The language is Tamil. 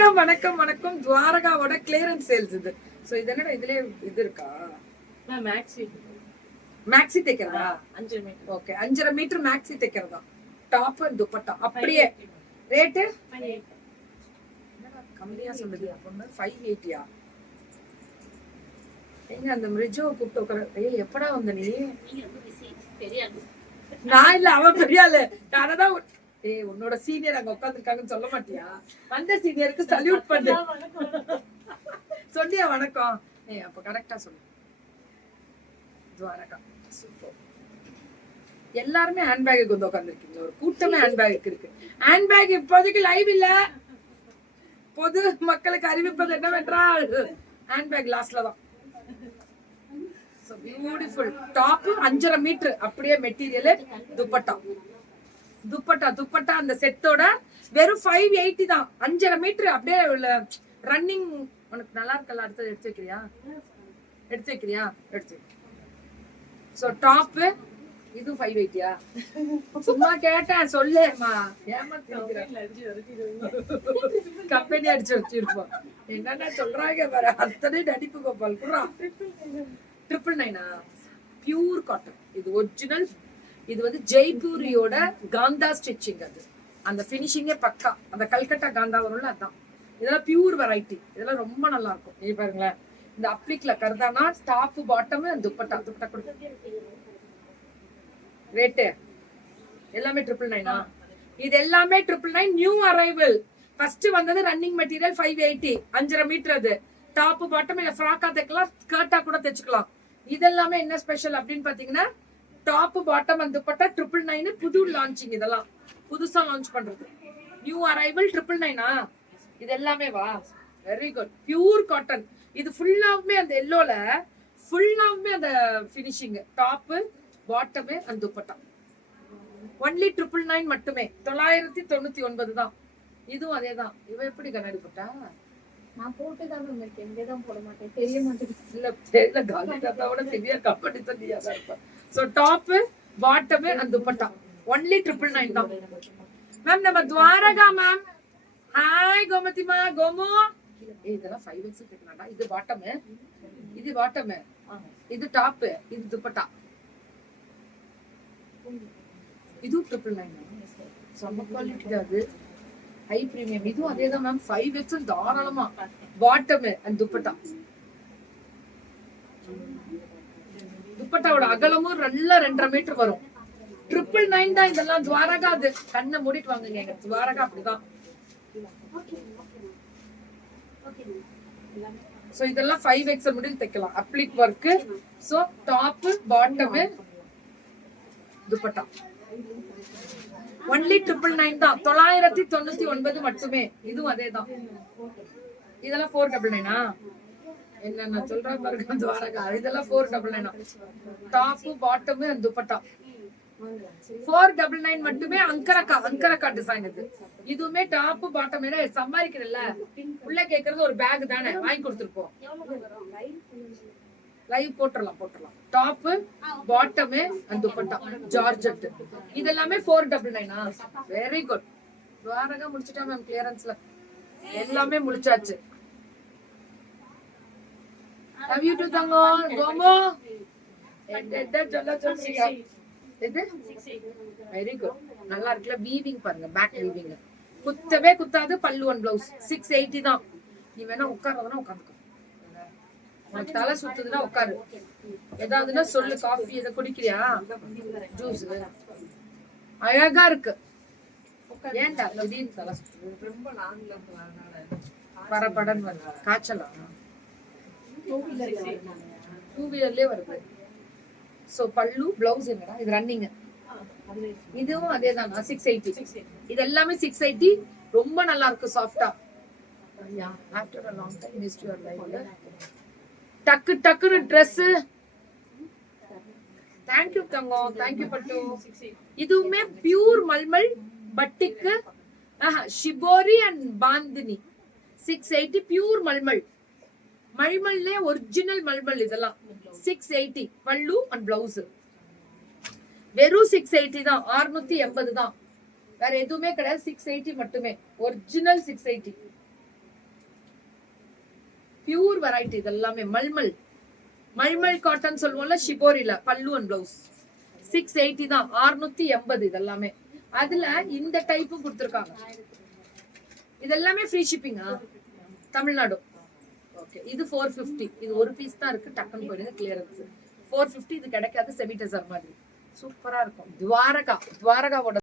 வணக்கம் வணக்கம் வணக்கம். துவாரகாவோட கிளியரன்ஸ் சேல்ஸ் இது. சோ இது என்னடா இதுல இது இருக்கா? மேக்ஸி தைக்கிறதா? 5 மீட்டர். ஓகே, 5.5 மீட்டர் மேக்ஸி தைக்கிறதா? டாப் அண்ட் துப்பட்டா அப்படியே. ரேட் என்னடா கம்மியா சொல்லுது பொண்ணு? 580யா? எங்க அந்த மிரிஜோ கூப்பிட்டு உட்கார. ஏய் எப்படா வந்த நீ? நான் இல்ல, அவன் பெரிய ஆளு. அததான் ஏய் உன்னோட சீனியர் அங்க உட்காந்துருக்காங்கன்னு சொல்ல மாட்டியா? வந்த சீனியருக்கு சல்யூட் பண்ணு. சொல்லியா வணக்கம்? ஏய் அப்ப கரெக்டா சொல்லு. துவாரகா சூப்பர். எல்லாருமே ஹேண்ட்பேக்கு வந்து உட்காந்துருக்கீங்க. ஒரு கூட்டமே ஹேண்ட்பேக்கு இருக்கு. ஹேண்ட்பேக் இப்போதைக்கு லைவ் இல்ல. பொது மக்களுக்கு அறிவிப்பது என்னவென்றால் ஹேண்ட்பேக் லாஸ்ட்ல தான். பியூட்டிஃபுல் டாப் 5.5 மீட்டர் அப்படியே மெட்டீரியல். துப்பட்டா துப்பட்டா அந்த செட்டோட வெறும் 580 தான். 5.5 மீட்டர் அப்படியே ரன்னிங். உனக்கு நல்லா இருக்கல? அடுத்து எடுத்து வைக்கிறியா? சோ டாப் இது 580யா? சும்மா கேட்டேன் சொல்லேம்மா. கம்பெனி அடிச்சு வச்சிருப்போம். என்னன்னா சொல்றாங்க பாரு, அத்தனை நடிப்பு கோபால். 999 pure cotton. இது ஒரிஜினல். இது வந்து ஜெய்ப்பூரியோட காந்தா ஸ்டிச்சிங். அது அந்த பினிஷிங்கே பக்கா. அந்த கல்கட்டா காந்தா வரும்ல, அதான். இதெல்லாம் பியூர் வெரைட்டி. இதெல்லாம் ரொம்ப நல்லா இருக்கும். நீ பாருங்களேன், இந்த அப்ளிக்ல கர்தானா டாப் பாட்டம் துப்பட்டா கொடுத்து. ரேட்டு எல்லாமே 999. இது எல்லாமே 999 நியூ அரைவல். ஃபர்ஸ்ட் வந்தது ரன்னிங் மெட்டீரியல் 580 5.5 மீட்டர். அது டாப் பாட்டம் இல்ல ஃப்ராக்கா தைக்கலாம், ஸ்கர்ட்டா கூட தைச்சுக்கலாம். இதெல்லாமே என்ன ஸ்பெஷல் அப்படின்னு பாத்தீங்கன்னா, டாப் பாட்டம் அந்த துப்பட்டா 999. புது லான்ச்சிங். இதெல்லாம் புதுசா லான்ச் பண்றது. New arrival 999. இது எல்லாமே வா வெரி குட். Pure cotton. இது ஃபுல்லாவுமே அந்த எல்லோல ஃபுல்லாவுமே அந்த ஃபினிஷிங். டாப் பாட்டம் அந்த துப்பட்டா ஒன்லி 999 மட்டுமே. 999 தான். இதுவும் அதே தான். இவ எப்படி கண்ணாடி போட்டா? நான் போட்டுதான் இருக்கேன். எங்கதான் போட மாட்டேன், தெரிய மாட்டேங்குது. இல்ல தெரியல, காலிதாவோட பெரிய கம்பெனி சொல்லியா தான் இருப்பேன். சோ டாப் பாட்டம் அந்த துப்பட்டா ஒன்லி 999 தான். மேம் நம்ம துவாரகா மேம். ஹாய் கோமதிமா. கோமோ இதெல்லாம் 5x கேக்குறாடா. இது பாட்டம், இது டாப், இது துப்பட்டா. இது 999. சம குவாலிட்டி அது. High premium. இதுவும் அதேதான் மேம். 5x தாராளமா. Bottom and dupatta. துப்பட்டாவோட அகலமும் நல்லா 2.5 மீட்டர் வரும். 999 தான். இதெல்லாம் துவாரகா. அது கண்ணை மூடிட்டு வாங்குங்க. எங்க துவாரகா அப்படிதான். சோ இதெல்லாம் 5x முடில் தைக்கலாம். Applique work. So top bottom dupatta only 999 தான். 999 மட்டுமே. இதுவும் அதேதான். இதெல்லாம் 499. என்ன சொல்ற பாருங்க துவாரகா. இதெல்லாம் 499. டாப் பாட்டம் அண்ட் துப்பட்டா 499 மட்டுமே. அங்கரக்கா டிசைன். இது இதுவுமே டாப் பாட்டம். சம்பாதிக்கிறல்ல உள்ள கேக்குறது ஒரு பேக் தானே, வாங்கி கொடுத்துருப்போம். லைவ் போட்டுடலாம். Top bottom and dupatta georgette. இதெல்லாமே 499. Very good. துவாரகா முடிச்சிட்டா மேம். கிளியரன்ஸ்ல எல்லாமே முடிச்சாச்சு. லவ் யூ டு தங்கோ. கோமோ சொல்ல இது வெரி குட். நல்லா இருக்குல்ல? வீவிங் பாருங்க. பேக் வீவிங் குத்தவே குத்தாது. பல்லு ஒன் பிளவுஸ் 680 தான். நீ வேணா உட்கார்றதுனா உட்காந்துக்கோ. உனக்கு தலை சுத்துதுன்னா உட்காரு. ஏதாவதுன்னா சொல்லு. காஃபி எதை குடிக்கிறியா? ஜூஸ் அழகா இருக்கு. ஏன்டா திடீர்னு தலை சுத்துது? ரொம்ப லாங்ல பரபடன் வருது. காய்ச்சலா? 2 வீலர்லயே வருது. சோ பல்லு பிளவுஸ் என்னடா இது? ரன்னிங். இதுவும் அதேதான். 680. இது எல்லாமே 680. ரொம்ப நல்லா இருக்கு. சாஃப்டா. After a long time missed your life. டக்குன்னு Dress. Thank you தங்கம். Thank you பட்டு. இதுவுமே pure mulmul batik shibori and bandhani 680. Pure மல்மல்லே ஒரிஜினல் மல்மல். இதெல்லாம் 680. பல்லு அண்ட் பிளவுஸ் வெறும் 680 தான். 680 தான். வேற எதுவுமே கிடையாது. 680 மட்டுமே. ஒரிஜினல் 680. பியூர் வெரைட்டி இது எல்லாமே. மல்மல் மல்மல் காட்டன் சொல்லுவோம்ல, ஷிபோரில பல்லு அண்ட் பிளவுஸ் 680 தான், 680 இது எல்லாமே. அதுல இந்த டைப்பும் கொடுத்துருக்காங்க. இது எல்லாமே ஃப்ரீ ஷிப்பிங்கா தமிழ்நாடு? ஓகே, இது 450. இது ஒரு பீஸ் தான் இருக்கு, டக்குன்னு போயிடுது, கிளியரன்ஸ் 450. இது கிடைக்காது, செமி டசர் மாதிரி சூப்பரா இருக்கும். துவாரகாவோட